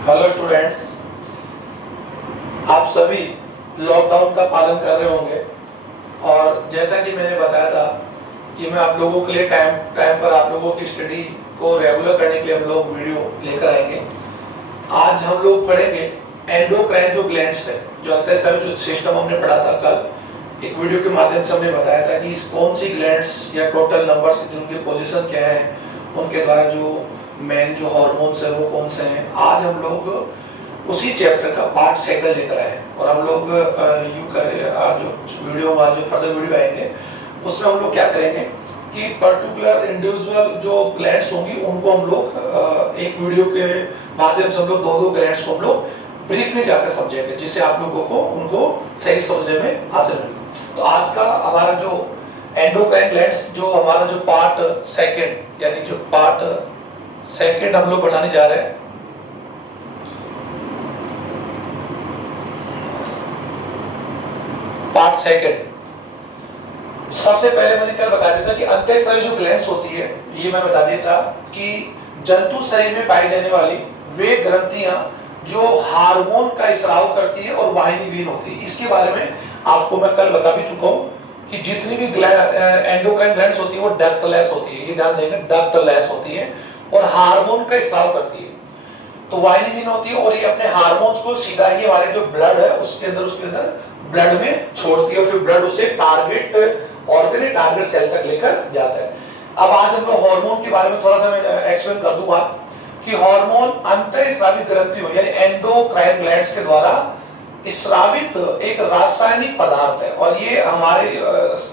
Hello students, आप सभी lockdown का पालन कर रहे होंगे और जैसा कि मैंने बताया था कि मैं आप लोगों के लिए टाइम टाइम पर आप लोगों की स्टडी को रेगुलर करने के लिए हम लोग वीडियो लेकर आएंगे। आज हम लोग पढ़ेंगे एंडोक्राइन जो ग्लैंड्स है, जो अंतःस्रावी सिस्टम हमने पढ़ा था कल। एक वीडियो के माध्यम से हमने बताया था कि कौन सी ग्लैंड्स या टोटल नंबर्स उनकी पोजीशन क्या है, उनके द्वारा जो मेन जो हार्मोन्स है वो कौन से हैं। आज हम लोग उसी चैप्टर का पार्ट सेकंड लेकर आए हैं और हम लोग जो वीडियो में जो फर्दर वीडियो आएंगे उसमें हम लोग क्या करेंगे कि पर्टिकुलर इंडिविजुअल जो ग्लैंड्स होंगी उनको हम लोग एक वीडियो के माध्यम से हम लोग दो ग्लैंड्स को हम लोग ब्रीफली जाकर समझेंगे, जिससे आप लोगों को उनको सही समझने में आसानी होगी। तो आज का हमारा जो एंडोक्राइन ग्लैंड्स जो हमारा जो पार्ट सेकंड यानी जो पार्ट सेकंड हम लोग पढ़ाने जा रहे हैं। पार्ट सेकंड सबसे पहले मैंने कल बता दिया था कि अंतःस्रावी जो ग्लैंड्स होती है, ये मैं बता दिया था कि जंतु शरीर में पाई जाने वाली वे ग्रंथियां जो हार्मोन का स्राव करती है और वाहिनीहीन होती है। इसके बारे में आपको मैं कल बता भी चुका हूं कि जितनी भी एंडोक्राइन ग्लैंड्स होती है वो डक्टलेस होती है, ये ध्यान देंगे, डक्टलेस होती है और हार्मोन का स्राव करती है। तो वाहिनीहीन होती है और ये अपने हार्मोन्स को सीधा ही हमारे जो ब्लड है उसके अंदर ब्लड में छोड़ती है और फिर ब्लड उसे टारगेट ऑर्गन टारगेट सेल तक लेकर जाता है। अब आज हम लोग हार्मोन के बारे में थोड़ा सा मैं एक्सप्लेन कर दूं बात कि हार्मोन अंतःस्रावी ग्रंथि यानी एंडोक्राइन ग्लैंड्स के द्वारा स्रावित एक रासायनिक पदार्थ है और ये हमारे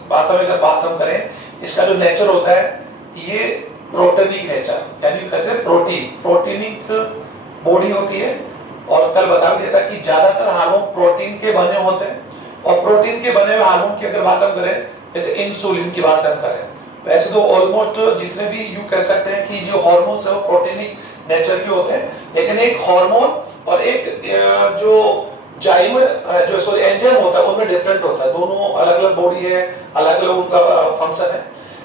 भाषा में अगर बात हम करें इसका जो नेचर होता है ये प्रोटीनिक नेचर यानी कैसे प्रोटीनिक बॉडी होती है। और कल बता दिया था कि ज्यादातर हार्मोन प्रोटीन के बने होते हैं और प्रोटीन के बने हुए हार्मोन की अगर बात हम करें जैसे इंसुलिन की बात हम करें, वैसे तो ऑलमोस्ट जितने भी यू कह सकते हैं कि जो हार्मोन्स है वो प्रोटीनिक नेचर के होते हैं, लेकिन एक हार्मोन और एक जो जाइम जो सॉरी एंजाइम होता है उनमें डिफरेंट होता है। दोनों अलग अलग बॉडी है, अलग अलग उनका फंक्शन है।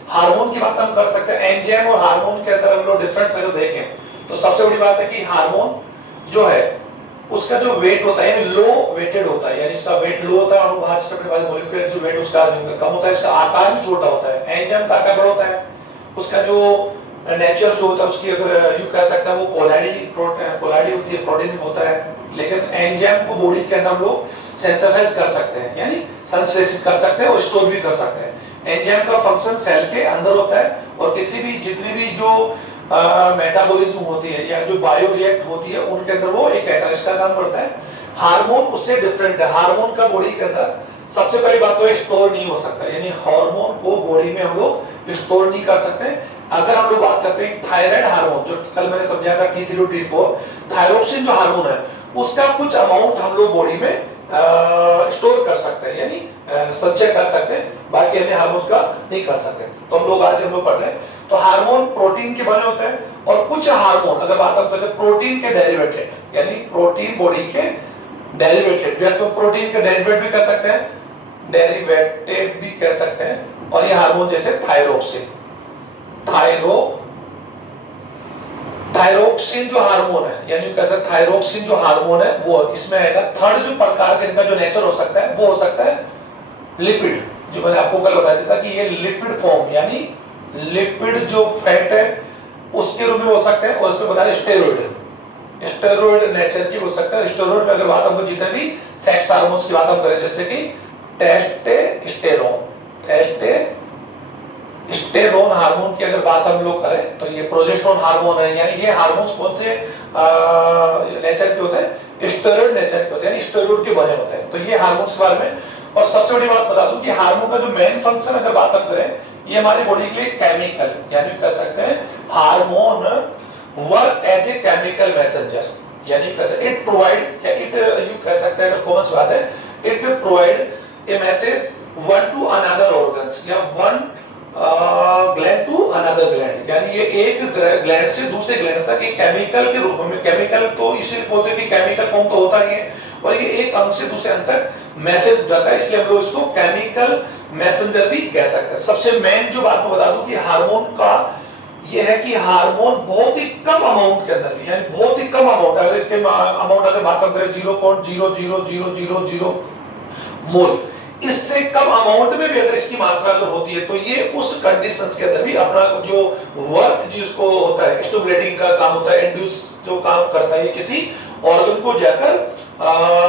हार्मोन की बात हम कर सकते हैं, एंजाइम और हार्मोन के अंदर हम लोग डिफरेंस अगर देखें तो सबसे बड़ी बात है कि हार्मोन जो है उसका जो वेट होता है लो वेटेड होता है, यानी इसका वेट लो होता है, अणुभार जिससे अपने पास मॉलिक्यूलर जो वेट उसका कम होता है, इसका आकार भी छोटा होता है। एंजाइम का आकार बड़ा होता है, उसका जो नेचर जो होता है उसकी अगर यू कह सकते हैं वो कोलाइडी होती है, प्रोटीन होता है, लेकिन एंजाइम को बॉडी के अंदर हम लोग सिंथेसाइज कर सकते हैं यानी संश्लेषित कर सकते हैं और स्टोर भी कर सकते हैं। एंजाइम का फंक्शन सेल के अंदर होता है और किसी भी जितनी भी जो मेटाबॉलिज्म होती है या जो बायो रिएक्ट होती है उनके अंदर वो एक कैटलिस्ट का काम करता है। हार्मोन उससे डिफरेंट है। हार्मोन का बॉडी के अंदर सबसे पहली बात तो स्टोर नहीं हो सकता, यानी हार्मोन को बॉडी में हम लोग स्टोर नहीं कर सकते। अगर हम लोग बात करते हैं थायराइड हार्मोन जो कल मैंने समझाया था T3 और T4, थायरोक्सिन जो हार्मोन है उसका कुछ अमाउंट हम लोग बॉडी में स्टोर कर सकते हैं यानी संचय कर सकते हैं, बाकी अन्य हार्मोन्स का नहीं कर सकते। तो हम लोग आज हम लोग पढ़ रहे हैं तो हार्मोन प्रोटीन के बने होते हैं और कुछ हार्मोन अगर बात हम करते हैं प्रोटीन के डेरिवेटेड यानी प्रोटीन बॉडी के डेरिवेटेड, या तो प्रोटीन के डेरिवेट भी कर सकते हैं, डेरिवेटेड भी कह सकते हैं। और ये हार्मोन जैसे थायरोक्सिन थायरोक्सिन जो हार्मोन है यानी कैसे थायरोक्सिन जो हार्मोन है वो इसमें आएगा। थर्ड जो प्रकार का इनका जो नेचर हो सकता है वो हो सकता है लिपिड, जो मैंने आपको कल बताया था कि ये लिपिड फॉर्म यानी लिपिड जो फैट है उसके रूप में हो सकते हैं और इसमें बताया स्टेरॉइड नेचर की हो सकता है। स्टेरॉइड में अगर बात हमको जितने भी सेक्स हार्मोन्स की बात हम करें जैसे कि टेस्टोस्टेरोन हार्मोन की अगर बात हम लोग करें तो ये प्रोजेस्टेरोन हार्मोन है, यानी ये हार्मोन्स कौन से नेचर के होते हैं, स्टेरॉइड नेचर के होते हैं, यानी स्टेरॉइड के बने होते हैं। तो ये हार्मोन्स के बारे में। और सबसे बड़ी बात बता दूं कि हार्मोन का जो मेन फंक्शन अगर बात हम करें ये हमारी बॉडी के लिए केमिकल यानी कह सकते हैं hormone work as a chemical messenger, यानी कैसे इट प्रोवाइड या इट यू कह सकते हैं अगर कॉमन सी बात है it provide a message one to another organs या one gland to another gland, यानी ये एक ग्लैंड से दूसरे ग्लैंड तक एक केमिकल के रूप में, केमिकल तो इसलिए बोलते हैं कि केमिकल फॉर्म तो होता ही है और ये एक अंग से दूसरे अंग तक मैसेज जाता है, इसलिए हम लोग इसको केमिकल मैसेंजर भी कह सकते हैं। सबसे मेन जो बात मैं बता दूं कि हार्मोन का ये है कि हार्मोन बहुत ही कम अमाउंट के अंदर, यानी बहुत ही कम अमाउंट, अगर इसके अमाउंट अगर बात करें 0.00000 मोल, इससे कम अमाउंट में भी अगर इसकी मात्रा अगर होती है तो ये उस कंडीशंस के अंदर भी अपना जो वर्क जिसको होता है स्टिमुलेटिंग का काम होता है, इंड्यूस जो काम करता है, ये किसी ऑर्गन को जाकर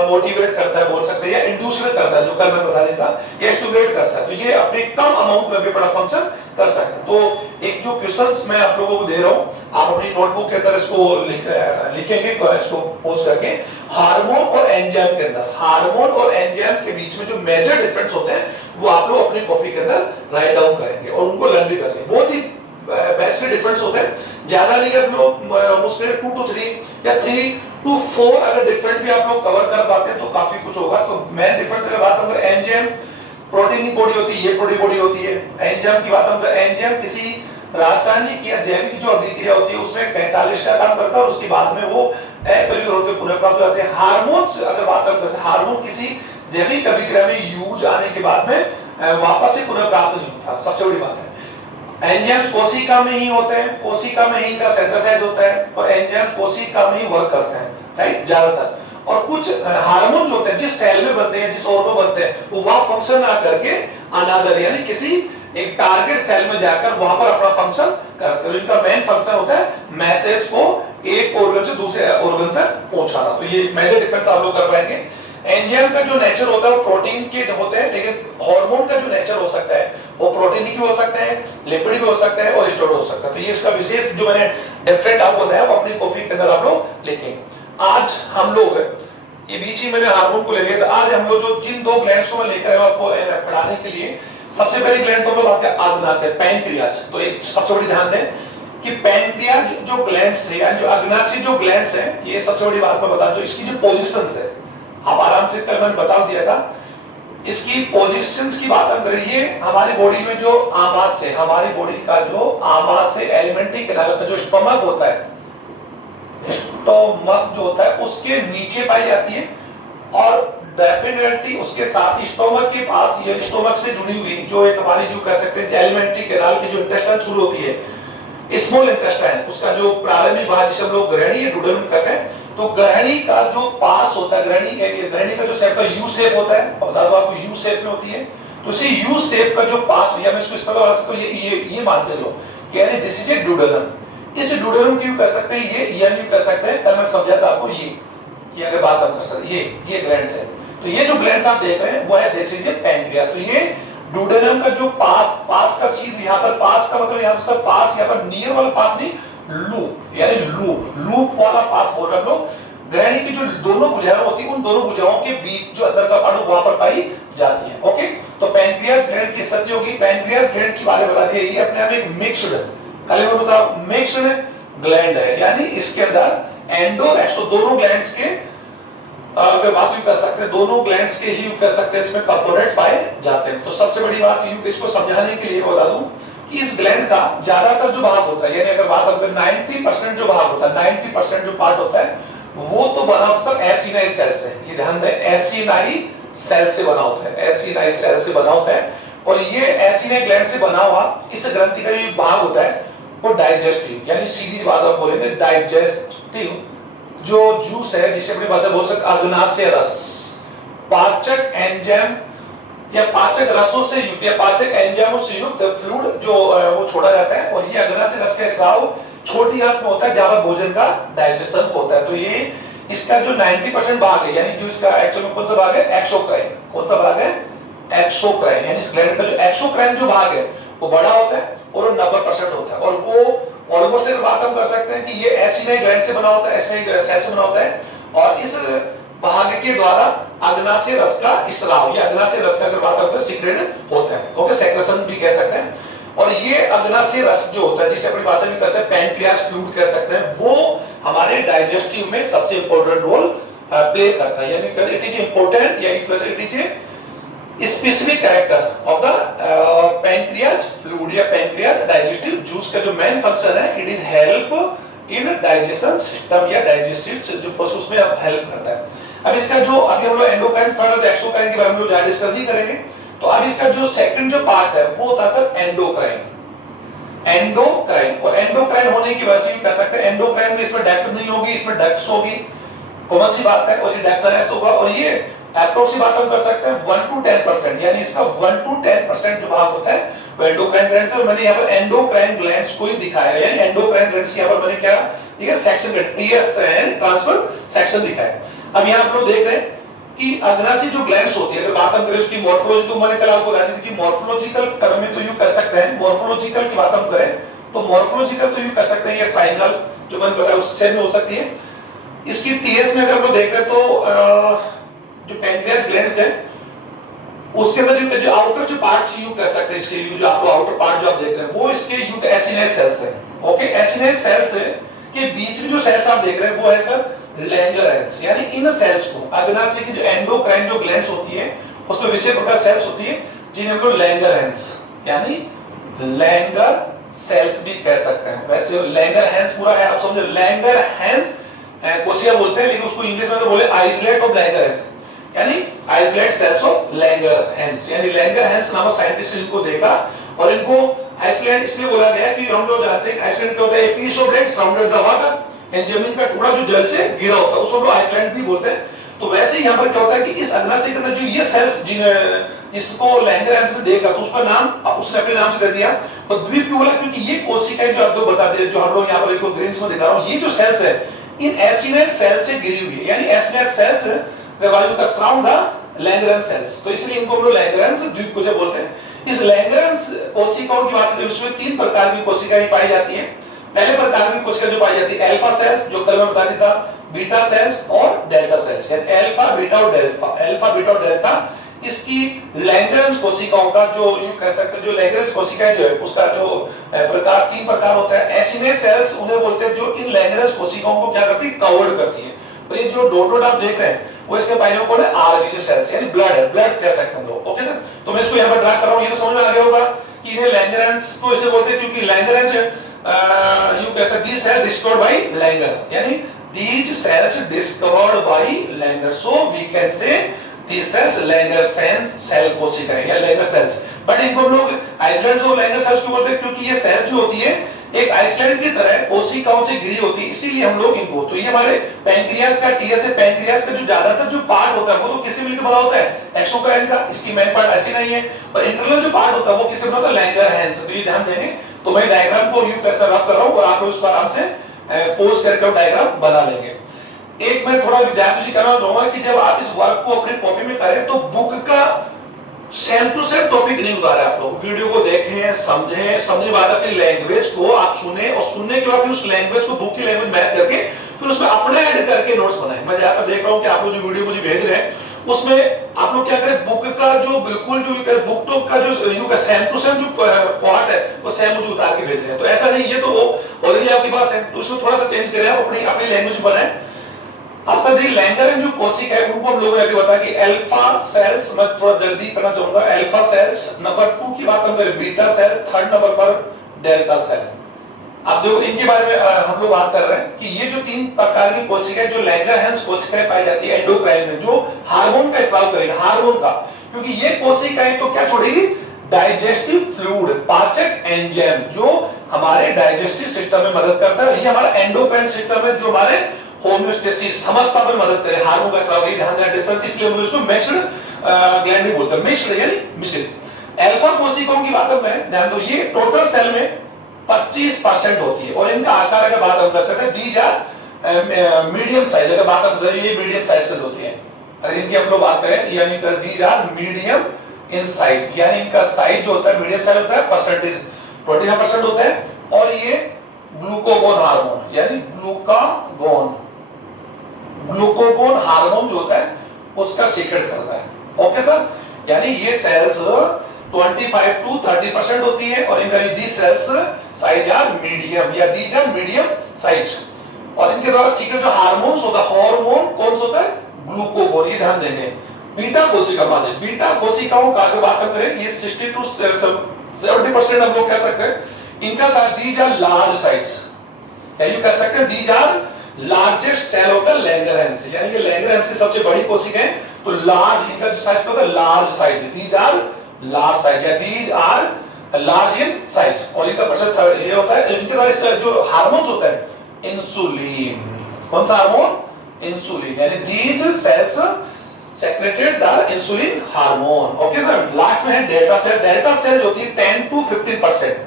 मोटिवेट करता है बोल सकते हैं, या इंड्यूस करता है, जो कल मैं बता देता, ये स्टिमुलेट करता है, तो ये अपने कम अमाउंट में भी बड़ा फंक्शन कर सकता है। तो एक जो क्वेश्चंस मैं आप लोगों को दे रहा हूं, आप अपनी नोटबुक के अंदर इसको लिखेंगे, इसको पोस्ट करके, हार्मोन और एंजाइम के अंदर, हार्मोन और एंजाइम के बीच में जो मेजर डिफरेंस होते हैं वो आप लोग अपनी कॉपी के अंदर राइट डाउन करेंगे और उनको लर्न भी करेंगे। बहुत ही बेस्ट डिफरेंस होते हैं, ज्यादा नहीं, आप लोग मुश्किल 2 to 3 या 3 to 4 अगर डिफरेंट भी आप लोग कवर कर पाते हैं तो काफी कुछ होगा। तो मेन डिफरेंस अगर बात करें, एंजाइम प्रोटीन की बॉडी होती है, ये प्रोटीन बॉडी होती है। एंजाइम की बात हम करें, एंजाइम किसी रासायनिक या जैविक जो अभिक्रिया होती है उसमें 45 का काम करता है और उसके बाद में वो अपरिवर्तित होकर पुनः प्राप्त हो जाते हैं। हार्मोन्स अगर बात हम करें, हार्मोन किसी जैविक अभिक्रिया में यूज आने के बाद में वापस से पुनः प्राप्त नहीं होता, सबसे बड़ी बात है। एंजाइम्स कोशिका में ही होते हैं, कोशिका में ही इनका सिंथेसाइज होता है और एंजाइम्स कोशिका में ही वर्क करते हैं, राइट, ज्यादातर। और कुछ हार्मोन जो होते हैं जिस सेल में बनते हैं, जिस ऑर्गन में बनते हैं, वो वहां फंक्शन ना करके अनदर यानी किसी एक टारगेट सेल में जाकर वहां पर अपना फंक्शन करते हैं। इनका मेन फंक्शन होता है मैसेज को एक ऑर्गन से दूसरे ऑर्गन तक पहुंचाना। तो ये मेजर डिफरेंस आप लोग कर पाएंगे। एंजाइम का जो नेचर होता है वो प्रोटीन के होते हैं, लेकिन हार्मोन का जो नेचर हो सकता है वो प्रोटीन भी हो सकते हैं, लिपिड भी हो सकते हैं और स्टेरॉइड हो सकता है। तो ये इसका विशेष जो मैंने डिफरेंट आपको बताया वो अपनी कॉपी के अंदर आप लोग लिखेंगे। आज हम लोग ये बीच ही मैंने हार्मोन को ले लिया, तो आज हम लोग जो जिन 2 ग्लैंड्स को मैं लेकर आया आपको पढ़ाने के लिए, सबसे पहली ग्लैंड तो हम लोग बात करें अग्नाशय, पैंक्रियाज। तो एक सबसे बड़ी ध्यान दें कि पैंक्रियाज जो ग्लैंड्स है, यानी जो अग्नाशय जो ग्लैंड्स है, ये सबसे बड़ी बात मैं बता दूं, इसकी जो पोजीशंस है आप आराम से कल मैंने बता दिया था। इसकी पोजीशंस की बात हम करें, ये हमारी बॉडी में जो आमाशय, हमारी बॉडी का जो आमाशय एलिमेंट्री कैनाल का जो स्टमक होता है, स्टोमक जो होता है उसके नीचे पाई जाती है, और डेफिनेटली उसके साथ ही स्टोमक के पास, ये स्टोमक से जुड़ी हुई जो एक हमारी जो कह सकते हैं एलिमेंट्री कैनाल की जो इंटेस्टाइन शुरू होती है, स्मॉल इंटेस्टाइन, उसका जो प्रारंभिक भाग जिसे हम लोग ग्रहणी या डुडेनम कहते हैं, तो ग्रहणी का जो पास होता है, ग्रहणी का जो शेप है यू शेप होता है, बता दो आपको यू शेप में होती है। तो इसी यू शेप का जो पास, या मैं इसको इस प्रकार बता सकता हूं, ये मान के लो कि यानी दिस इज ए डुडेनम। इस डुडेनम की कह सकते हैं ये, या नहीं कह सकते हैं, कल मैं समझा था आपको ये अगर बात हम कर सकते, ये ग्लैंड्स है। तो ये जो ग्लैंड्स आप देख रहे हैं वो है दिस इज ए पैंक्रियास। तो ये डुडेनम का जो पास का सीध, यहाँ पर पास का मतलब यहाँ पर पास, यहाँ पर नियर वाला पास नहीं, लूप यानी लूप वाला पास बोल रहे हम लोग। ग्रहणी की जो दोनों भुजाएं होती है, उन दोनों भुजाओं के बीच जो अंदर का अणु वहां पर पाई जाती है। ओके, तो पैंक्रियास ग्लैंड की स्थिति होगी। पैंक्रियास ग्लैंड की बारे में बता दिया, ये अपने आप एक मिक्स्ड, कल मैं बता मिक्स्ड ग्लैंड है, यानी इसके अंदर एंडो एक्सो दोनों ग्लैंड्स के अगर बात कर सकते हैं, दोनों ग्लैंड्स के ही कर सकते हैं, इसमें कंपोनेंट्स पाए जाते हैं। तो सबसे बड़ी बात इसको समझाने के लिए बता दूं कि इस ग्लैंड का ज्यादातर जो भाग होता है, यानी अगर बात अगर 90% जो भाग होता है, 90% जो पार्ट होता है वो तो बना होता है एसिनाई सेल से। ये ध्यान दें, एसिनाई सेल से बना होता है, एसिनाई सेल से बना होता है। और ये एसिनाई ग्लैंड से बना हुआ इस ग्रंथि का जो भाग होता है वो डाइजेस्टिव, यानी सीधी बात आप बोलेंगे डाइजेस्टिव जो जूस है, जिसे अपनी भाषा बोल सकते अग्नाशय रस, पाचक एंजाइम या पाचक रसों से युक्त या पाचक एंजाइमों से युक्त फ्लूइड जो वो छोड़ा जाता है। और ये अग्नाशय रस का स्राव छोटी आंत में होता है जहां पर भोजन का डाइजेशन होता है। तो ये इसका जो 90% भाग है, यानी जो इसका एक्चुअल में कौन सा भाग है, एक्सोक्राइन। कौन सा भाग है, एक्सोक्राइन, यानी इस ग्लैंड का जो एक्सोक्राइन जो भाग है वो बड़ा होता है और 90% होता है। और वो ऑलमोस्ट एक बात हम कर सकते हैं कि ये एसिनाई ग्लैंड से बना होता है, एसिनाई सेल से बना होता है। और इस भाग के द्वारा अग्नाशय रस का स्राव या अग्नाशय रस का अगर बात करते हैं सीक्रेट होता है, ओके, सेक्रेशन भी कह सकते हैं। और ये अग्नाशय रस जो होता है, जिसे अपनी भाषा में कह सकते हैं पैंक्रियास फ्लूइड कह सकते हैं, वो हमारे डाइजेस्टिव में सबसे इंपॉर्टेंट रोल प्ले करता है। यानी इट इज इंपॉर्टेंट या it is a specific character of the pancreas fluid या पैंक्रियास डाइजेस्टिव जूस का जो मेन फंक्शन है, it is help in digestion system या डाइजेस्टिव जो प्रोसेस में हेल्प करता है। अब इसका जो अभी हम लोग एंडोक्राइन और एक्सोक्राइन के बारे में ज्यादा डिस्कस नहीं करेंगे। तो अब इसका जो सेकंड जो पार्ट है वो होता है सर एंडोक्राइन। एंडोक्राइन, और एंडोक्राइन होने की वजह से कह सकते हैं एंडोक्राइन में इसमें डक्ट नहीं होगी, इसमें डक्ट्स होगी, कॉमन सी बात है, और ये डक्टस होगा, और ये अप्रोक्सी बात हम कर सकते हैं 1 to 10%, यानी इसका 1 to 10% जो भाग होता है वो एंडोक्राइन ग्लैंड से। मैंने यहाँ पर एंडोक्राइन ग्लैंड्स को ही दिखाया, यानी एंडोक्राइन ग्लैंड्स की यहाँ पर मैंने क्या, ठीक है, section TS and transfer section दिखाया। अब यहाँ आप लोग देख रहे हैं कि अग्नाशय जो ग्लैंड्स होती है, अगर बात हम करें उसकी मॉर्फोलॉजी, तो मैंने कल आपको बताया था कि मॉर्फोलॉजिकल टर्म में तो यूं कर सकते हैं, मॉर्फोलॉजिकल की बात हम करें तो मॉर्फोलॉजिकल तो यूं कर सकते हैं, ये ट्रायंगल जो मैंने बताया उस शेप में हो सकती है। इसकी टीएस में अगर हम लोग देख रहे हैं तो जो पैंक्रियास ग्लैंड्स है उसके अंदर जो आउटर जो पार्ट यूं कर सकते हैं, इसके यू जो आपको आउटर पार्ट जो आप देख रहे हैं वो इसके यू एसिनेस सेल्स है। ओके, एसिनेस सेल्स के बीच में जो सेल्स आप देख रहे हैं वो है सर लैंगरहैंस, यानी इन सेल्स को अग्नाशय की जो एंडोक्राइन जो ग्लैंड्स होती है उसमें विशेष प्रकार सेल्स होती है जिन्हें हम लोग लैंगरहैंस यानी लैंगर सेल्स भी कह सकते हैं। वैसे लैंगरहैंस पूरा है, आप समझो लैंगरहैंस कोशिका बोलते हैं, लेकिन उसको इंग्लिश में तो बोले आइसोलेट ऑफ लैंगरहैंस, यानी आइसोलेट सेल्स ऑफ लैंगरहैंस, यानी लैंगरहैंस नामक साइंटिस्ट ने इनको देखा और इनको आइसलैंड इसलिए बोला गया कि हम लोग जानते हैं आइसलैंड क्या होता है, piece of land surrounded the water, जमीन का टुकड़ा जो जल से घिरा होता है उसको लोग आइसलैंड भी बोलते हैं। तो वैसे ही यहाँ पर क्या होता है कि इस अग्नाशय के अंदर जो ये सेल्स जिसको लैंगरहैंस ने देखा तो उसका नाम उसने अपने नाम से दे दिया, और द्वीप बोला क्योंकि ये कोशिकाएं जो आप दो बता दे, जो हम लोग यहाँ पर इनको ग्रीन्स में दिखा रहा हूँ, ये जो सेल्स है इन एसिनेट सेल से घिरी हुई है, यानी एसिनेट सेल्स वायु का सराउंड द लैंगरहैंस सेल्स, तो इसलिए इनको हम लोग लैंगरहैंस द्वीप कोशिका बोलते हैं। इस लैंगरहैंस कोशिकाओं की बात करें उसमें 3 प्रकार की कोशिकाएं पाई जाती हैं। पहले प्रकार की कोशिका जो पाई जाती है अल्फा सेल्स, जो कल मैं बता रहा था, बीटा सेल्स और डेल्टा सेल्स, यानी अल्फा बीटा और डेल्टा, अल्फा बीटा और डेल्टा। इसकी लैंगरहैंस कोशिकाओं का जो यूं कह सकते हैं, जो लैंगरहैंस कोशिकाएं जो है उसका जो प्रकार 3 प्रकार होता है। एसिनेट सेल्स उन्हें बोलते हैं जो इन लैंगरहैंस कोशिकाओं को क्या करती है, कवर्ड करती है। और ये जो डॉट डॉट आप देख रहे हैं वो इसके पाइलों को आरबीसी सेल्स यानी ब्लड है, ब्लड कह सकते हैं लोग। ओके सर, तो मैं इसको यहां पर ड्रा कर रहा हूं, ये तो समझ में आ गया होगा कि इन्हें लैंगरहैंस को इसे बोलते हैं क्योंकि लैंगरहैंस यू कह सकते हैं सेल डिस्कवर्ड बाय लैंगर, यानी these cells discovered by Langer, so we can say these cells Langerhans cell कोशिकाएं या Langer cells। बट इनको हम लोग आइसलैंड और लैंगर सेल्स क्यों बोलते हैं, क्योंकि ये सेल जो होती है एक आइसलैंड की तरह कोशिकाओं से घिरी होती है, इसीलिए हम लोग इनको, तो ये हमारे पैंक्रियास का टीएस है, पैंक्रियास का जो ज्यादातर जो पार्ट होता है वो तो किससे मिलकर बना होता है, एक्सोक्राइन का, इसकी मेन पार्ट ऐसी नहीं है, और इंटरनल जो पार्ट होता है वो किससे बना होता है, लैंगरहैंस। तो ये ध्यान देंगे, तो मैं डायग्राम को यू कैसे रफ कर रहा हूं और आप लोग इसको आराम से पोज करके डायग्राम बना लेंगे। एक मैं थोड़ा विद्यार्थी से कहना चाहूंगा कि जब आप इस वर्क को अपनी कॉपी में करें तो बुक का सेम टू सेम टॉपिक नहीं उतारे, आप लोग वीडियो को देखें, समझें, समझने के बाद अपनी लैंग्वेज को आप सुने और सुनने के बाद उस लैंग्वेज को बुक की लैंग्वेज मैच करके फिर उसमें अपना ऐड करके नोट्स बनाएं। मैं ज्यादातर देख रहा हूं कि आप लोग जो वीडियो मुझे भेज रहे हैं उसमें आप लोग क्या करें, बुक का जो बिल्कुल जो बुक टॉक का जो यू का सेम टू सेम जो पार्ट है वो सेम मुझे उतार के भेज रहे हैं, तो ऐसा नहीं, ये तो ऑलरेडी आपके पास है, तो उसको थोड़ा सा चेंज करें, आप अपनी अपनी लैंग्वेज बनाएं। अब सर देखिए लैंगरहैंस जो कोशिका है उनको हम लोगों ने अभी बताया कि अल्फा सेल्स, मैं थोड़ा जल्दी करना चाहूंगा, अल्फा सेल्स, नंबर 2 की बात हम करें बीटा सेल, थर्ड नंबर पर डेल्टा सेल। अब देखो इनके बारे में हम लोग बात कर रहे हैं कि ये जो 3 प्रकार की कोशिकाएं जो लैंगरहैंस कोशिकाएं पाई जाती है एंडोक्राइन में, जो हार्मोन का स्राव करेगा, हार्मोन का, क्योंकि ये कोशिकाएं तो क्या छोड़ेगी, डाइजेस्टिव फ्लूइड, पाचक एंजाइम जो हमारे डाइजेस्टिव सिस्टम में मदद करता है, ये हमारा एंडोक्राइन सिस्टम है जो हमारे होम्योस्टेसिस समझता में मदद करे, हार्मोन का स्राव, ये ध्यान देना डिफरेंस, इसलिए हम इसको मिक्स्ड ग्लैंड भी बोलते हैं, मिक्स्ड यानी मिश्रित। अल्फा कोशिकाओं की बात करें ध्यान दो, ये टोटल सेल में 25% होती है और इनका आकार अगर बात हम कर सकते हैं, दीज आर मीडियम साइज, अगर बात हम करें ये मीडियम साइज के होते हैं, अगर इनकी हम लोग बात करें यानी these are medium in size, यानी इनका साइज जो होता है मीडियम साइज होता है, परसेंटेज 25% होता है, और ये ग्लूकागोन हार्मोन यानी ग्लूकागोन हार्मोन जो होता है उसका सीक्रेट करता है। ओके सर, यानी ये सेल्स 25 to 30% होती है और इनका दी सेल्स साइज आर मीडियम या दीज आर मीडियम साइज, और इनके द्वारा सीक्रेट जो हार्मोन्स होता है, हार्मोन कौन सा होता है, ग्लूकागोन, ये ध्यान देंगे। बीटा कोशिका माजे, बीटा कोशिकाओं का अगर बात करें ये 60 to 70% हम लोग कह सकते हैं, इनका size these are large size, या यू कह सकते हैं दीज आर लार्जेस्ट सेल होता है लैंगरहैंस, यानी कि लैंगरहैंस की सबसे बड़ी कोशिकाएं, तो लार्ज इनका जो साइज होता है large size, these are large size या these are large in size, और इनका परसेंट ये होता है, इनके द्वारा जो हार्मोन्स होता है इंसुलिन, कौन सा हार्मोन, इंसुलिन, यानी these cells secreted the insulin hormone. Okay sir, last में है डेल्टा सेल। डेल्टा सेल जो होती है 10 to 15%।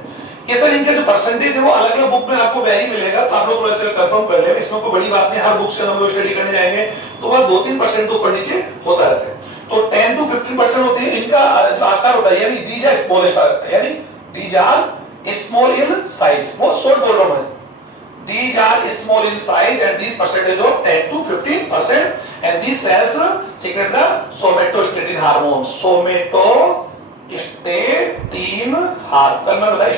ये सर इनका जो परसेंटेज है वो अलग अलग बुक में आपको वेरी मिलेगा, तो आप लोग थोड़ा सा कंफर्म कर लें, इसमें कोई बड़ी बात नहीं, हर बुक से हम लोग स्टडी करने जाएंगे तो वह 2-3% तो ऊपर नीचे होता रहता है। तो 10 to 15% होती है इनका जो आकार होता है, यानी दीज आर स्मॉल, यानी these are small in size, वो शॉर्ट बोल रहा हूं मैं, these are small in size and these percentage of 10 to 15%, and these cells secrete the somatostatin hormone, somatostatin hormone, कल मैं बताया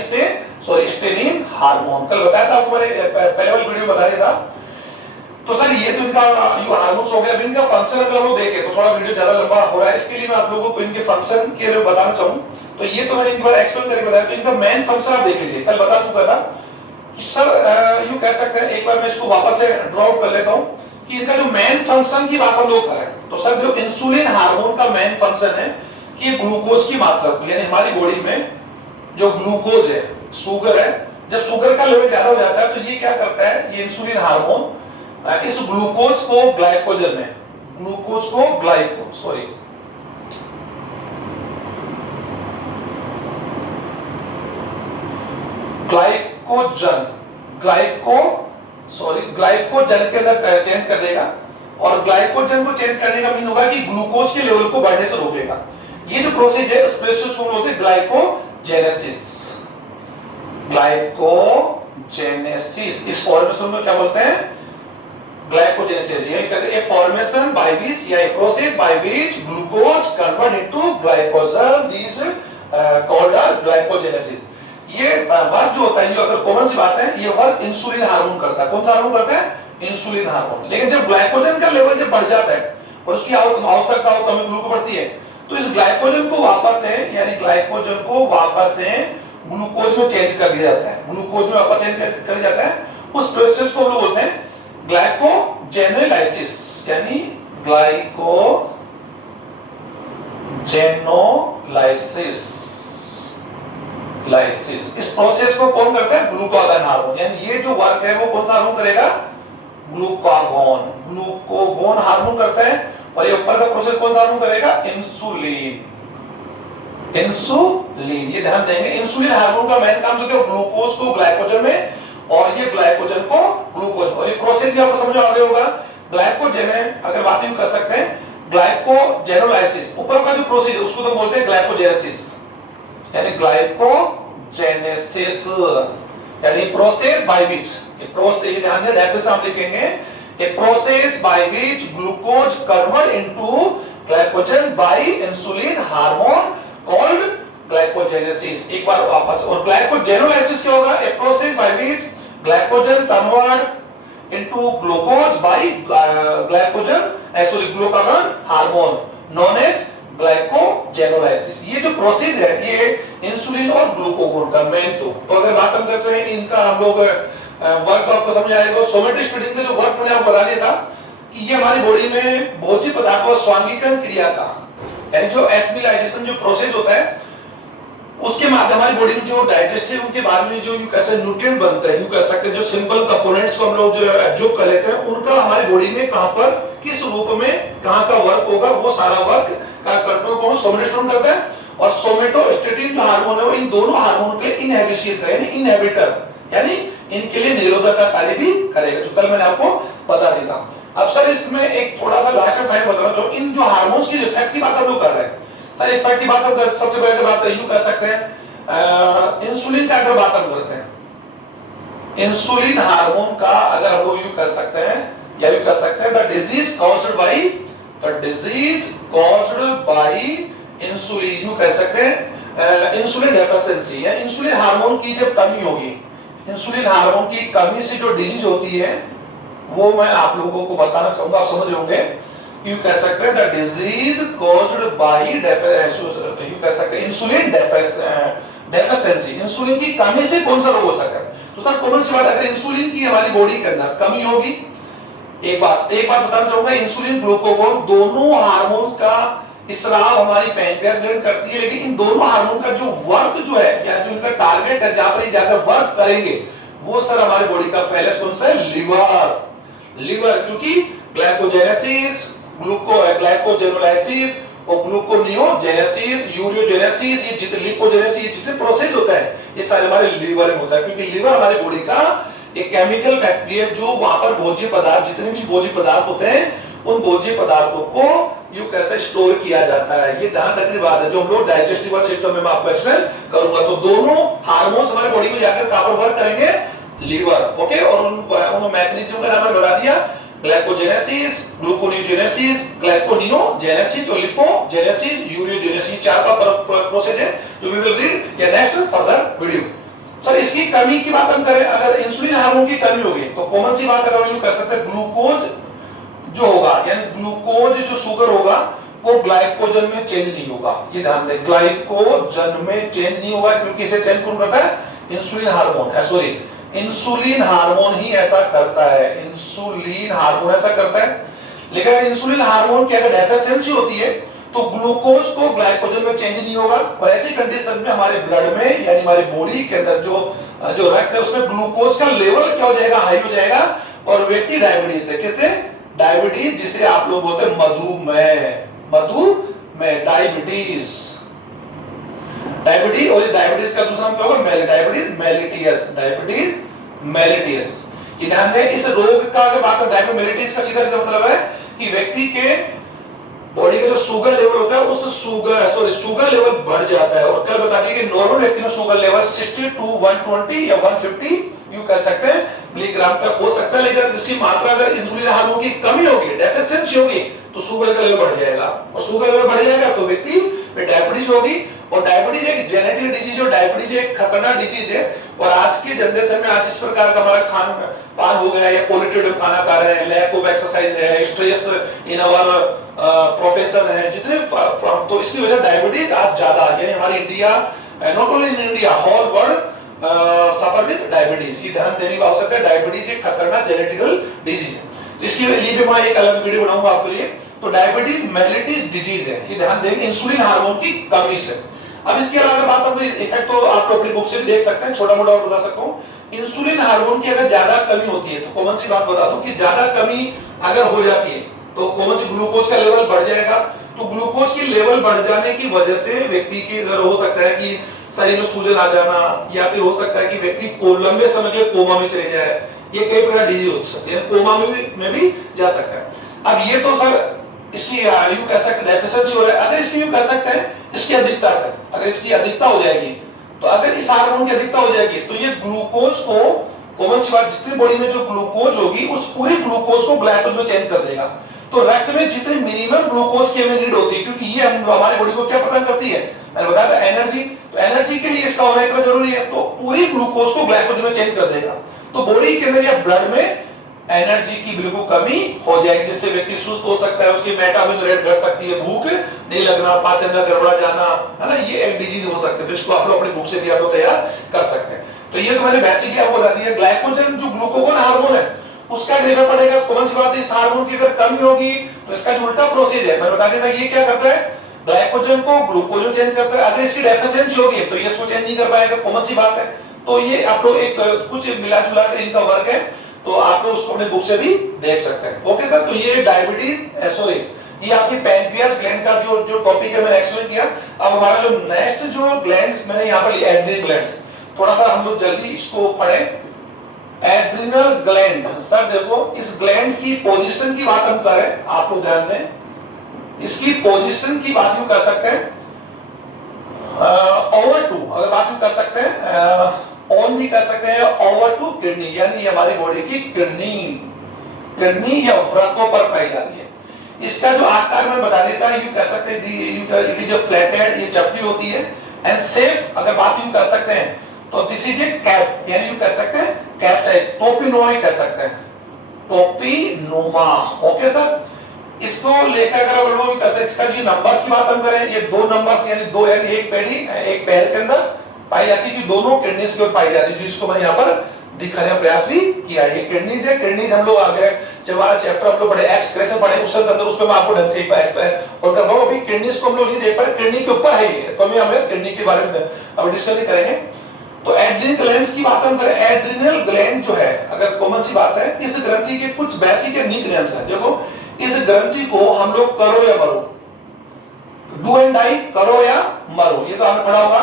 स्टेनिन हार्मोन, कल बताया था आपको, मैंने पहले वाली वीडियो बताया था। तो सर ये तो इनका ये हार्मोन्स हो गया। अब इनका फंक्शन अगर हम लोग देखें तो थोड़ा वीडियो ज्यादा लंबा हो रहा है, इसके लिए मैं आप लोगों को इनके फंक्शन के लिए बताना चाहूँ। तो ये तो मैंने इनके बारे में एक्सप्लेन करके बताया, तो इनका मेन फंक्शन आप देख लीजिए, कल बता चुका था सर। यू कह सकते हैं, एक बार मैं इसको वापस से ड्रॉ आउट कर लेता हूं कि इनका जो मेन फंक्शन की बात हम लोग करें तो सर जो इंसुलिन हार्मोन का मेन फंक्शन है कि ग्लूकोज की मात्रा को, यानी हमारी बॉडी में जो ग्लूकोज है, शुगर है, जब शुगर का लेवल ज्यादा हो जाता है तो ये क्या करता है, ये इंसुलिन हार्मोन इस ग्लूकोज को ग्लाइकोजन में, ग्लूकोज को ग्लाइको सॉरी ग्लाइकोजन ग्लाइकोजन के अंदर चेंज कर देगा, और ग्लाइकोजन को चेंज करने का मीन होगा कि ग्लूकोज के लेवल को बढ़ने से रोकेगा। ये जो प्रोसेस है उस प्रोसेस को बोलते हैं ग्लाइकोजेनेसिस। ग्लाइकोजेनेसिस इस फॉर्मेशन को क्या बोलते हैं, ग्लाइकोजेनेसिस, यानी कैसे ए फॉर्मेशन बाय विच या a process by which glucose convert into glycogen, this called as glycogenesis. ये वर्क जो होता है, जो अगर कॉमन सी बात है, ये वर्क इंसुलिन हार्मोन करता है। कौन सा हार्मोन करता है, इंसुलिन हार्मोन। लेकिन जब ग्लाइकोजन का लेवल जब बढ़ जाता है और उसकी आवश्यकता हो कमी ग्लूकोज बढ़ती है, तो इस ग्लाइकोजन को वापस से, यानी ग्लाइकोजन को वापस से ग्लूकोज में चेंज कर दिया जाता है, ग्लूकोज में वापस चेंज कर दिया जाता है। उस प्रोसेस को हम लोग बोलते हैं ग्लाइकोजेनोलाइसिस, यानी ग्लाइकोजेनोलाइसिस। इस प्रोसेस को कौन करता है, ग्लूकागोन हार्मोन, यानी ये जो वर्क है वो कौन सा हार्मोन करेगा, ग्लूकागोन हार्मोन करता है। और ये ऊपर का प्रोसेस कौन सा हार्मोन करेगा, इंसुलिन। ये ध्यान देंगे, इंसुलिन हार्मोन का मेन काम तो क्या, ग्लूकोज को ग्लाइकोजन में और ये ग्लाइकोजन को ग्लूकोज, और ये प्रोसेस भी आपको समझ आ गया होगा। ग्लाइकोजन अगर बात कर सकते हैं, ग्लाइकोजेनोलाइसिस ऊपर का जो प्रोसेस है उसको तो बोलते हैं ग्लाइकोजेनेसिस, यानी ग्लाइकोजेनेसिस, यानी प्रोसेस बाय विच, ये प्रोसेस ध्यान दें, डेफिनेशन हम लिखेंगे, a process by which glucose convert into glycogen by insulin hormone called glycogenesis. एक बार वापस, और ग्लाइकोजेनोलाइसिस क्या होगा, a process by which glycogen convert into glucose by glucagon hormone known as glycogenolysis. ये जो प्रोसेस है ये इंसुलिन और ग्लूकागोन का मेन, तो अगर बात हम कर सकें इनका, हम लोग वर्क आपको समझ आएगा। सोमेटोस्टेटिन का जो वर्क मैंने आपको बता दिया था कि ये हमारी बॉडी में भोज्य पदार्थों स्वांगीकरण क्रिया का, यानी जो एसिमिलाइजेशन जो प्रोसेस होता है उसके माध्यम हमारी बॉडी में जो डाइजेस्टिव उनके बाद में जो कैसे न्यूट्रिएंट बनते हैं, कह सकते हैं जो सिंपल कंपोनेंट्स को हम लोग जो एब्जॉर्ब कर लेते हैं, उनका हमारी बॉडी में कहां पर किस रूप में कहां का वर्क होगा, वो सारा वर्क का कंट्रोल कौन, सोमेटोस्टेटिन करता है। और सोमेटोस्टेटिन जो हार्मोन है वो इन दोनों हार्मोन के इनहिबिशन का, यानी इनहिबिटर, यानी इनके लिए निरोधक का कार्य भी करेगा, जो कल मैंने आपको बता दिया था। अब सर इसमें एक थोड़ा सा लास्ट में फाइंड बताना जो इन जो हार्मोन्स की इफेक्ट की बात हम लोग कर रहे हैं सर, इफेक्ट की बात हम सबसे पहले बात यूं कर सकते हैं, इंसुलिन का अगर बात हम करते हैं, इंसुलिन हार्मोन का अगर हम लोग यूं कर सकते हैं या यूं कर सकते हैं, the disease caused by insulin, यूं कह सकते हैं इंसुलिन डेफिशिएंसी, या इंसुलिन हार्मोन की जब कमी होगी, इंसुलिन हार्मोन की कमी से जो डिजीज होती है वो मैं आप लोगों को बताना चाहूंगा, आप समझ होंगे। यू कह सकते हैं the disease caused by you कह सकते हैं इंसुलिन डेफिशिएंसी, इंसुलिन की कमी से कौन सा रोग हो सकता है। तो सर कॉमन सी बात है, अगर इंसुलिन की हमारी बॉडी के अंदर कमी होगी, एक बात बताना चाहूंगा, इंसुलिन ग्लूकागोन दोनों हार्मोन का स्राव हमारी पैंक्रियास ग्लैंड करती है, लेकिन इन दोनों हार्मोन का जो वर्क जो है या जो इनका टारगेट है जहां पर ये जाकर वर्क करेंगे वो सर हमारे बॉडी का पहले कौन सा है? लिवर। लिवर, क्योंकि ग्लाइकोजेनेसिस, ग्लाइकोजेनोलाइसिस और ग्लूकोनियोजेनेसिस, यूरियोजेनेसिस, ये जितने लिपोजेनेसिस, ये जितने प्रोसेस होता है ये सारे हमारे लिवर में होता है, क्योंकि लिवर हमारे बॉडी का एक केमिकल फैक्ट्री है जो वहां पर भोज्य पदार्थ, जितने भी भोज्य पदार्थ होते हैं उन भोज्य पदार्थों को यू कैसे स्टोर किया जाता है, ये ध्यान रखने की बात है जो हम लोग डाइजेस्टिव सिस्टम में मैं आपको एक्सप्लेन करूंगा। तो दोनों हार्मोन्स हमारे बॉडी में जाकर कहां पर वर्क करेंगे? लिवर। ओके, और उन मैकेनिज्म का नाम मैंने बता दिया, ग्लाइकोजेनेसिस, ग्लूकोनियोजेनेसिस, ग्लाइकोनियोजेनेसिस और लिपोजेनेसिस, यूरियोजेनेसिस, चार का प्रोसेस है जो वी विल रीड या नेक्स्ट फर्दर वीडियो। सर इसकी कमी की बात हम करें, अगर इंसुलिन हार्मोन की कमी होगी तो कॉमन सी बात अगर हम कर सकते हैं ग्लूकोज जो होगा, यानी ग्लूकोज जो शुगर होगा वो ग्लाइकोजन में चेंज नहीं होगा, ये ध्यान दें, ग्लाइकोजन में चेंज नहीं होगा, क्योंकि इसे चेंज कौन करता है? Insulin hormone, sorry insulin hormone ही ऐसा करता है, इंसुलिन हार्मोन ऐसा करता है। लेकिन अगर इंसुलिन हार्मोन की अगर डेफिशिएंसी होती है तो ग्लूकोज को ग्लाइकोजन में चेंज नहीं होगा, और ऐसी कंडीशन में हमारे ब्लड में यानी हमारी बॉडी के अंदर जो रक्त है उसमें ग्लूकोज का लेवल क्या हो जाएगा? हाई हो जाएगा, और व्यक्ति डायबिटीज से, किससे? डायबिटीज, जिसे आप लोग बोलते हैं मधुमेह, मधुमेह, डायबिटीज, डायबिटीज, और डायबिटीज का दूसरा नाम क्या होगा? Diabetes mellitus, diabetes mellitus. ये ध्यान दें, इस रोग का अगर बात करें डायबिटीज मेलिटियस का सीधा सीधा मतलब है कि व्यक्ति के बॉडी का जो शुगर लेवल होता है उस शुगर लेवल बढ़ जाता है, और कल बता दिए कि नॉर्मल व्यक्ति में शुगर लेवल 60 to 120 या 150 यू कह सकते हैं मिलीग्राम तक हो सकता है, लेकिन इसी मात्रा अगर इंसुलिन हार्मोन की कमी होगी, डेफिशिएंसी होगी तो शुगर का लेवल बढ़ जाएगा, और शुगर लेवल बढ़ जाएगा तो व्यक्ति में डायबिटीज होगी, और डायबिटीज एक जेनेटिक डिजीज है, डायबिटीज एक खतरनाक डिजीज है, और आज की जनरेशन में आज इस प्रकार का हमारा खान पान हो गया है, पॉल्यूटेड खाना खा रहे हैं, लैक ऑफ एक्सरसाइज है, स्ट्रेस इन आवर प्रोफेशन है, जितने तो इसकी वजह डायबिटीज आज ज्यादा, यानी हमारी India, not only in India, whole world suffer with diabetes. ये ध्यान देने की आवश्यकता है, डायबिटीज एक खतरनाक जेनेटिकल डिजीज है, इसके लिए भी मैं एक अलग वीडियो बनाऊंगा आपके लिए। तो डायबिटीज मेलिटिस डिजीज है, ये ध्यान देंगे इंसुलिन हार्मोन की कमी से। अब इसके अलावा बात हम इफेक्ट तो आप अपनी बुक से भी देख सकते हैं, छोटा मोटा और बता सकता हूं। इंसुलिन हार्मोन की अगर ज्यादा कमी होती है तो कॉमन सी बात बता दूं कि ज्यादा कमी अगर हो जाती है तो कॉमन सी ग्लूकोज का लेवल बढ़ जाएगा, तो ग्लूकोज की लेवल बढ़ जाने की वजह से व्यक्ति की अगर हो सकता है कि शरीर में सूजन आ जाना, या फिर हो सकता है कि व्यक्ति को लंबे समय के लिए कोमा में चले जाए, ये कई प्रकार डिजीज हो सकती है, कोमा में भी जा सकता है। अब ये तो सर इसकी यू कह सकते डेफिशिएंसी हो रहा है, अगर इसकी यू कह सकते हैं इसकी अधिकता से, अगर इसकी अधिकता हो जाएगी तो अगर इस हार्मोन की अधिकता हो जाएगी तो ये ग्लूकोज को, कॉमन सी बात, जितनी बॉडी में जो ग्लूकोज होगी उस पूरी ग्लूकोज को ग्लाइकोज में चेंज कर देगा। तो रक्त में जितनी मिनिमम ग्लूकोज की हमें नीड होती है, क्योंकि ये हमारी बॉडी को क्या प्रदान करती है? मैंने बताया था एनर्जी, तो एनर्जी के लिए इसका होना इतना जरूरी है, तो पूरी ग्लूकोज को ग्लाइकोज में चेंज कर देगा, तो बॉडी के अंदर या ब्लड में एनर्जी की बिल्कुल कमी हो जाएगी, जिससे व्यक्ति सुस्त हो सकता है, उसकी मेटाबॉलिज्म रेट घट सकती है, भूख नहीं लगना, पाचन का गड़बड़ा जाना, है ना, ये एक डिजीज हो सकती है, जिसको आप लोग अपनी बुक से भी आप लोग तैयार कर सकते हैं। तो ये तो मैंने बेसिकली आपको बता दिया। ग्लाइकोजन जो ग्लूकागोन हार्मोन है उसका डिफर पड़ेगा, कौन सी बात है, इस हार्मोन की अगर कमी होगी तो इसका जो उल्टा प्रोसेस है मैं बता देता, ये क्या करता है, ग्लाइकोजन को ग्लूकोज में चेंज करता है, अगर इसकी डेफिशिएंसी होगी तो ये इसको चेंज नहीं कर पाएगा, कौन सी बात है। तो ये आप लोग एक कुछ मिला जुला के इनका वर्क है, तो आप लोग उसको अपने बुक से भी देख सकते हैं। ओके सर, तो ये डायबिटीज सॉरी ये आपकी पैंक्रियास ग्लैंड का जो टॉपिक है मैंने एक्सप्लेन किया। अब हमारा जो नेक्स्ट जो ग्लैंड्स मैंने यहाँ पर लिया एड्रिनल ग्लैंड्स, थोड़ा सा हम लोग जल्दी इसको पढ़ें। एड्रिनल ग्लैंड, सर देखो इस ग्लैंड की पोजीशन की बात हम करें, आप लोग ध्यान दें, इसकी पोजीशन की बात यूं कर सकते हैं ओवर टू, अगर बात यूं कर सकते हैं ऑन भी कर सकते हैं, ओवर टू किडनी, यानी हमारी बॉडी की किडनी या व्रकों पर पाई जाती है। इसका जो आकार मैं बता देता हूं, यू कह सकते हैं ये जो फ्लैटेड ये चपटी होती है, एंड सेफ अगर बात यूं कर सकते हैं तो दिस इज ए कैप, यानी यू कह सकते हैं कैप साइज, टोपीनोमा कह सकते हैं, टोपीनोमा। ओके सर, इसको लेकर अगर हम लोग इसका जी नंबर्स की बात हम करें, ये दो नंबर्स यानी दो है, एक पैर के अंदर पाई जाती है, दोनों किडनीज के ऊपर पाई जाती है, जिसको मैंने यहाँ पर दिखाने का प्रयास भी किया है। ये किडनीज है, किडनीज हम लोग आगे जब हमारा चैप्टर हम लोग पढ़े एक्सक्रेशन पढ़े उस अंदर उसमें मैं आपको ढंग से ही और कर रहा हूं। अभी किडनीज को हम लोग नहीं देख पाए, किडनी के ऊपर है ये, तो हमें किडनी के बारे में अब डिस्कस नहीं करेंगे। तो एड्रिनल ग्लैंड्स की बात हम करें, एड्रिनल ग्लैंड जो है अगर कॉमन सी बात है, इस ग्रंथि के कुछ बेसिक निक नेम्स हैं। देखो इस ग्रंथि को हम लोग करो या मरो, डू एंड डाई, करो या मरो, ये तो आपने पढ़ा होगा,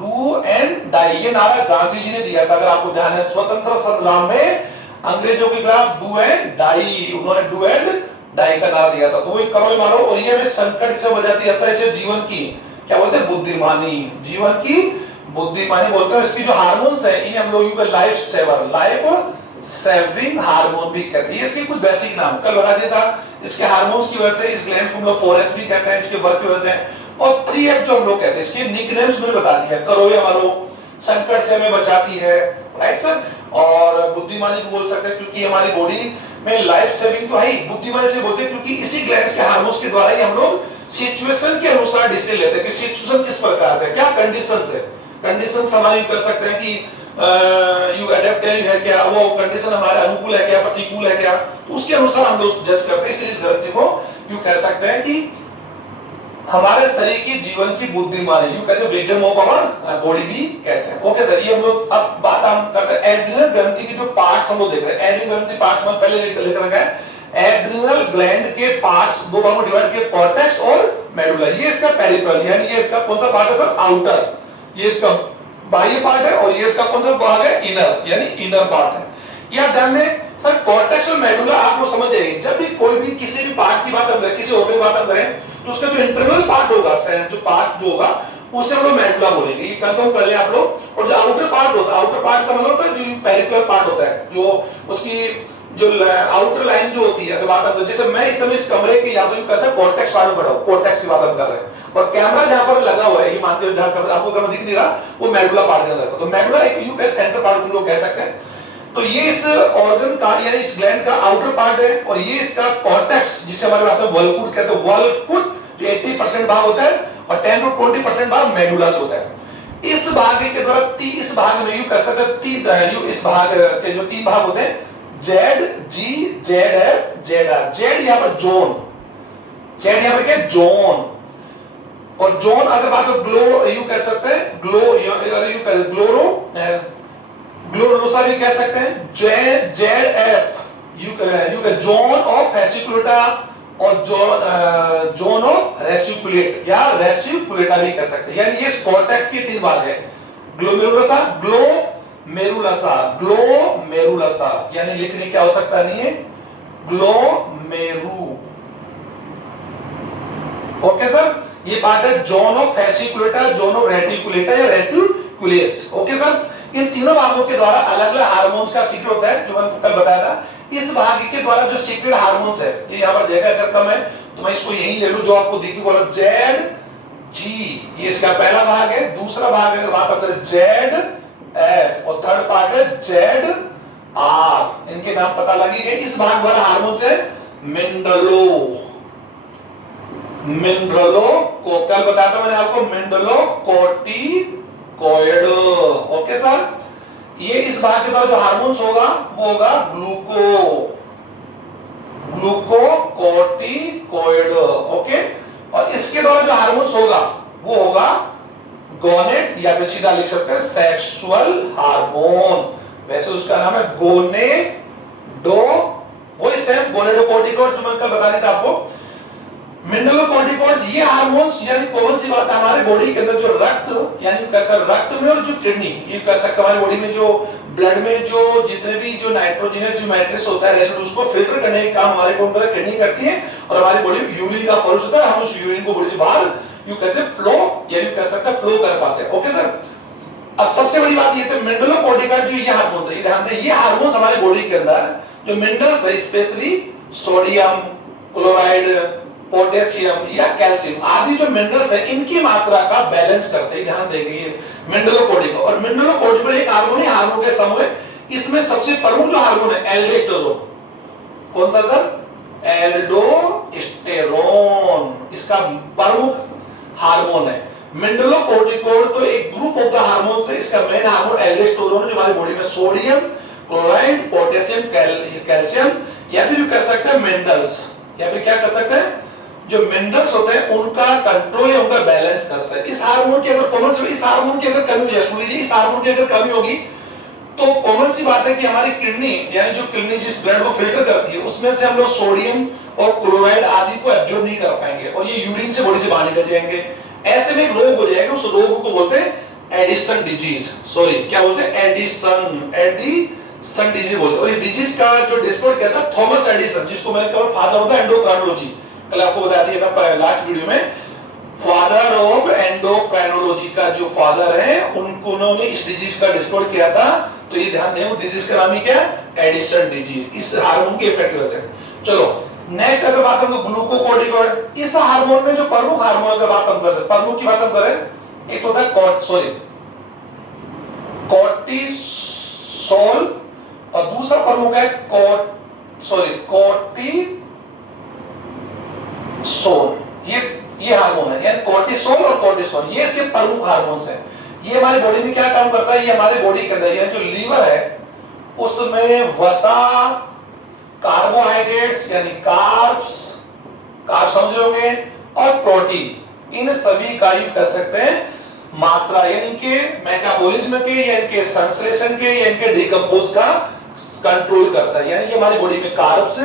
डू एंड डाई, ये नारा गांधी जी ने दिया था अगर आपको ध्यान है। स्वतंत्र संग्राम में अंग्रेजों के खिलाफ डू एंड डाई, उन्होंने डू एंड डाई का नारा दिया था। तो वही करो या मारो, और ये हमें संकट से बचाती है इसे जीवन की क्या बोलते हैं, बुद्धिमानी, जीवन की बुद्धिमानी बोलते हैं। इसकी जो हार्मोन्स है इन्हें हम लोग life saver, life saving hormone भी कहते हैं। इसके कुछ बेसिक नाम कल बता दिया था। इसके हार्मोन्स की वजह से इस ग्लैंड को हम लोग 4S भी कहते हैं इसके वर्क की वजह से, और 3F जो हम लोग कहते हैं इसके निकनेम्स मैंने बता दिया, करो या मरो, संकट से हमें बचाती है, राइट सर, और बुद्धिमानी भी बोल सकते हैं क्योंकि हमारी बॉडी में लाइफ सेविंग तो है ही, बुद्धिमानी से बोलते हैं क्योंकि इसी ग्लैंड्स के हार्मोन्स के द्वारा ही हम लोग सिचुएशन के अनुसार डिसीजन लेते हैं कि सिचुएशन किस प्रकार का है, क्या कंडीशंस है। कंडीशंस हमारी कर सकते हैं कि यू एडेप्टिव है क्या, वो कंडीशन हमारे अनुकूल है क्या, प्रतिकूल है क्या, तो उसके अनुसार हम लोग जज करते हैं। इसलिए इस ग्रंथि को यू कह सकते हैं कि हमारे शरीर की जीवन की बुद्धिमानी, यू कहते हैं विजडम ऑफ आवर बॉडी भी कहते हैं। ओके सर, ये हम लोग अब बात हम करते हैं एड्रिनल ग्रंथि की जो पार्ट्स हम लोग देख रहे हैं। एड्रिनल ग्रंथि पार्ट्स में पहले लेकर रखा है, एड्रिनल ग्लैंड के पार्ट्स दो भागों में डिवाइड किए, कॉर्टेक्स और मेडुला। ये इसका पेरिफेरल यानी ये इसका कौन सा पार्ट है सर, आउटर, ये इसका बाह्य पार्ट है, और ये इसका कौन सा भाग है, इनर, यानी इनर पार्ट है। यह ध्यान में सर कॉर्टेक्स और मेडुला आपको समझ जाएगी। जब भी कोई भी किसी भी पार्ट की बात हम करें, किसी ऑर्गन की बात हम करें, तो उसका जो इंटरनल पार्ट होगा, जो पार्ट जो होगा उसे हम लोग मेडुला बोलेंगे, ये कंफर्म कर लें आप लोग। और जो आउटर पार्ट होता है, आउटर पार्ट का मतलब होता है जो पेरिफेरल पार्ट होता है, जो उसकी जो आउटर लाइन जो होती है, अगर बात हम जैसे मैं इस समय इस कमरे के यहाँ पर कैसा कॉर्टेक्स पार्ट में खड़ा हूं, कॉर्टेक्स की बात हम कर रहे हैं, और कैमरा जहां पर लगा हुआ है, ये मानते हो जहां आपको कैमरा दिख नहीं रहा, वो मेडुला पार्ट के अंदर है। तो मेडुला एक यू का सेंटर पार्ट हम लोग कह सकते हैं। तो ये इस ऑर्गन का यानी इस ग्लैंड का आउटर पार्ट है, और ये इसका कॉर्टेक्स जिसे हमारे भाषा में वल्कुट कहते हैं। वल्कुट जो 80% भाग होता है और 10 to 20% भाग मेडुला से होता है। इस भाग के द्वारा इस भाग में यू कह सकते हैं इस भाग के जो 3 भाग होते हैं, Z, G, Z F, Z R. Z यहाँ पर जोन, जेड यहाँ पर क्या जोन, और जोन अगर बात हो ग्लो यू कह सकते हैं, ग्लो यू कह ग्लोरो ग्लोरोसा भी कह सकते हैं। जेड, जेड एफ यू कह जोन ऑफ वेसिकुलेटा, और जोन ऑफ रेसिकुलेट या रेसिकुलेटा भी कह सकते हैं। यानी ये कॉर्टेक्स के 3 भाग है, ग्लोमेरुलसा, ग्लो मेरुलसा, ग्लो मेरुलसा, यानी लिखने की आवश्यकता नहीं है, ग्लो मेरु। ओके सर, ये बात है zone of fasciculata, zone of reticulata या रेटिकुलेस। ओके सर, इन तीनों भागों के द्वारा अलग अलग हार्मोन्स का सीक्रेट होता है, जो मैंने कल बताया था। इस भाग के द्वारा जो सीक्रेट हार्मोन्स है, ये यहाँ पर जगह अगर कम है तो मैं इसको यही ले लूं जो आपको दिखी, बोलो जेड जी, ये इसका पहला भाग है। दूसरा भाग अगर बात करें जेड एफ, और थर्ड पार्ट है जेड आर। इनके नाम पता लगी गए। इस भाग वाला हार्मोन है मिंडलो, मिंडलो को कल बताया था मैंने आपको, मिंडलो कोर्टिकोइड। ओके सर, ये इस भाग के द्वारा जो हार्मोन्स होगा वो होगा ग्लूकोकोर्टिकोइड। ओके, और इसके द्वारा जो हार्मोन्स होगा वो होगा गोनेड्स, या फिर सीधा लिख सकते हैं सेक्सुअल हार्मोन। वैसे उसका नाम है गोनेडो, वही सेम गोनेडोकोर्टिकोइड जो मैंने कल बता दिया था आपको। मिनरलोकोर्टिकोइड्स ये हार्मोन्स यानी कॉमन सी बात है, हमारे बॉडी के अंदर जो रक्त यानी कैसा रक्त में, और जो किडनी ये कह सकते हैं हमारी बॉडी में जो ब्लड में जो जितने भी जो नाइट्रोजन जो मैट्रिक्स होता है रेसिड्यू, उसको फिल्टर करने का काम हमारे कौन करता है, किडनी करती है। और हमारी बॉडी में यूरिन का फ्लो होता है, हम उस यूरिन को बॉडी से बाहर यू कैसे फ्लो यानी कह सकते हैं फ्लो कर पाते हैं। ओके सर, अब सबसे बड़ी बात ये तो मिनरलोकोर्टिकोइड जो ये हार्मोन्स है, ध्यान दें ये हार्मोन्स हमारी बॉडी के अंदर जो मिनरल्स है, स्पेशली सोडियम क्लोराइड, पोटेशियम या कैल्शियम आदि जो मिनरल्स है, इनकी मात्रा का बैलेंस करते हैं। ध्यान देंगे मिनरलोकोर्टिकोइड, और मिनरलोकोर्टिकोइड एक हार्मोन के समूह है। इसमें सबसे प्रमुख जो हार्मोन है एल्डोस्टेरोन। कौन सा सर, एल्डोस्टेरोन इसका प्रमुख हार्मोन है। मिनरलोकोर्टिकोइड तो एक ग्रुप ऑफ द हार्मोन्स है। इसका मेन हार्मोन एल्डोस्टेरोन जो हमारी बॉडी में सोडियम क्लोराइड, पोटेशियम, कैल्शियम या फिर कह सकते हैं मेंडल्स, या फिर क्या कर सकते हैं, जो मेंडल्स होते हैं उनका कंट्रोल या उनका बैलेंस करता है। इस हार्मोन की अगर कॉमन सी इस हार्मोन की अगर कमी हो जाए, सुन लीजिए, इस हार्मोन की अगर कमी होगी तो कॉमन सी बात है कि हमारी किडनी, यानी जो किडनी जिस ब्लड को फिल्टर करती है, उसमें से हम लोग सोडियम और क्लोराइड आदि को एब्जॉर्ब नहीं कर पाएंगे और ये यूरिन से बॉडी से बाहर निकल जाएंगे। ऐसे में एक रोग हो जाएगा, उस रोग को बोलते हैं एडिसन डिजीज। सॉरी, क्या बोलते हैं, एडिसन डिजीज बोलते हैं। और ये डिजीज का जो डिस्कवर किया था थॉमस एडिसन, जिसको मैंने कहा फादर ऑफ द एंडोक्राइनोलॉजी, कल आपको बता दिया था लास्ट वीडियो में, फादर ऑफ एंडोक्राइनोलॉजी का जो फादर है उन्होंने इस डिजीज का डिस्कवर किया था। तो ये ध्यान दें, डिजीज का नाम ही क्या है, एडिसन डिजीज, इस हार्मोन के इफेक्ट वजह से। चलो नेक्स्ट अगर बात करें ग्लूकोकॉर्टिकॉइड, इस हार्मोन में जो प्रमुख हार्मोन की बात हम कर सकते, प्रमुख की बात हम करें, एक होता है कॉर्टिसोल और दूसरा प्रमुख है कॉर्टिसोल। ये हार्मोन है, यानी कॉर्टिसोल और कॉर्टिसोल, ये इसके प्रमुख हार्मोन्स हैं। ये हमारी बॉडी में क्या काम करता है, ये हमारे बॉडी के अंदर, यानी जो लीवर है उसमें वसा, कार्बोहाइड्रेट्स यानी कार्ब्स समझ लोगे, और प्रोटीन, इन सभी का यूज कर सकते हैं मात्रा, यानी इनके मेटाबॉलिज्म के या इनके संश्लेषण के या इनके डिकम्पोज का कंट्रोल करता है। यानी ये हमारी बॉडी में कार्ब्स,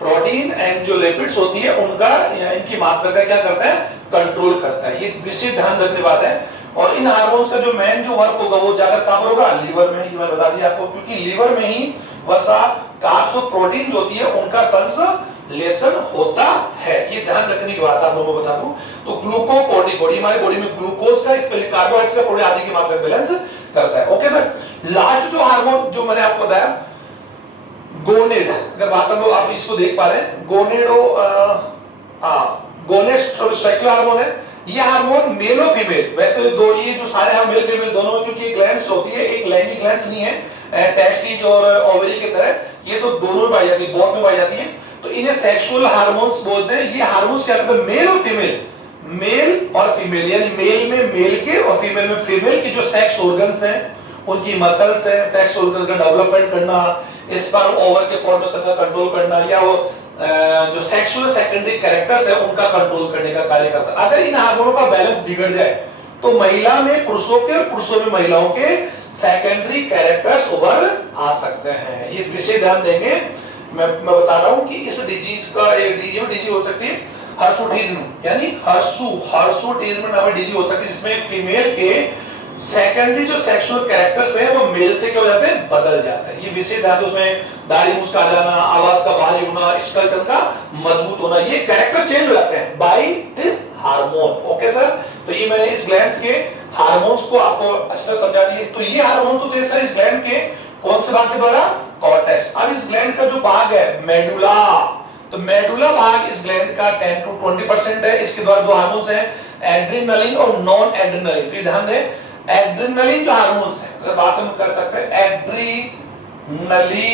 प्रोटीन एंड जो लिपिड्स होती है उनका या इनकी मात्रा का क्या करता है, कंट्रोल करता है। ये विशेष ध्यान रखने बात है। और इन हार्मोन्स का जो मेन जो वर्क होगा वो जाकर कहां पर होगा, लीवर में। ये मैं बता दिया आपको, क्योंकि लीवर में ही वसा, कार्ब्स और प्रोटीन जो होती है उनका संश्लेषण होता है। ये ध्यान रखने की बात आप लोगों को बता दूं। तो ग्लूकोकॉर्टिकॉइड हमारी बॉडी में ग्लूकोज का, स्पेशली कार्बोहाइड्रेट्स का, प्रोटीन आदि की मात्रा बैलेंस करता है। Okay sir. लास्ट जो हार्मोन जो मैंने आपको बताया गोनेड, अगर बात हम लोग आप इसको देख पा रहे हैं, गोनेडोट्रोपिक हार्मोन है। ये हार्मोन मेल और फीमेल, वैसे दो, ये जो सारे हम मेल फीमेल दोनों, क्योंकि ग्लैंड्स होती है, एक लैंगिक ग्लैंड्स नहीं है, टेस्टिस और ओवरी की तरह, ये तो दोनों में पाई जाती है, बोथ में पाई जाती है। तो इन्हें सेक्सुअल हार्मोन्स बोलते हैं। ये हार्मोन्स क्या करते हैं, मेल और फीमेल, मेल और फीमेल, यानी मेल में मेल के और फीमेल में फीमेल के जो सेक्स ऑर्गन्स हैं, उनकी मसल्स है, सेक्स ऑर्गन का डेवलपमेंट करना, स्पर्म ओवर के फॉर्मेशन का कंट्रोल करना, या वो जो सेक्सुअल सेकेंडरी कैरेक्टर्स है उनका कंट्रोल करने का कार्य करता है। अगर इन हार्मोनों का बैलेंस बिगड़ जाए तो महिला में पुरुषों के और पुरुषों में महिलाओं के सेकेंडरी कैरेक्टर्स उभर आ सकते हैं। ये विषय ध्यान देंगे। मैं बता रहा हूं कि इस डिजीज का एक डिजीज हो सकती है हर्सुटिज्म, यानी हर्सुटिज्म नामक डिजीज हो सकती है, जिसमें फीमेल के सेकेंडरी जो सेक्सुअल कैरेक्टर्स हैं वो मेल से क्या हो जाते हैं, बदल जाते हैं। ये विशेष ध्यान दो, उसमें दाढ़ी मुस्का जाना, आवाज का भारी होना, स्केलेटन का मजबूत होना, ये कैरेक्टर चेंज हो जाते हैं by this hormone. Okay sir. तो ये मैंने इस ग्लैंड्स के हार्मोन्स को आपको अच्छे से समझा दिए। तो ये हार्मोन तो थे सर इस ग्लैंड के कौन से भाग के द्वारा, कॉर्टेक्स। अब इस ग्लैंड का जो भाग है मेडुला, तो मेडुला भाग इस ग्लैंड का 10 to 20% है। इसके द्वारा दो हार्मोन्स हैं, एड्रेनलिन और नॉन एड्रेनलिन। तो ये ध्यान दें, एड्रेनलिन जो हार्मोन्स है, अगर बात हम कर सकते हैं एड्रेनलिन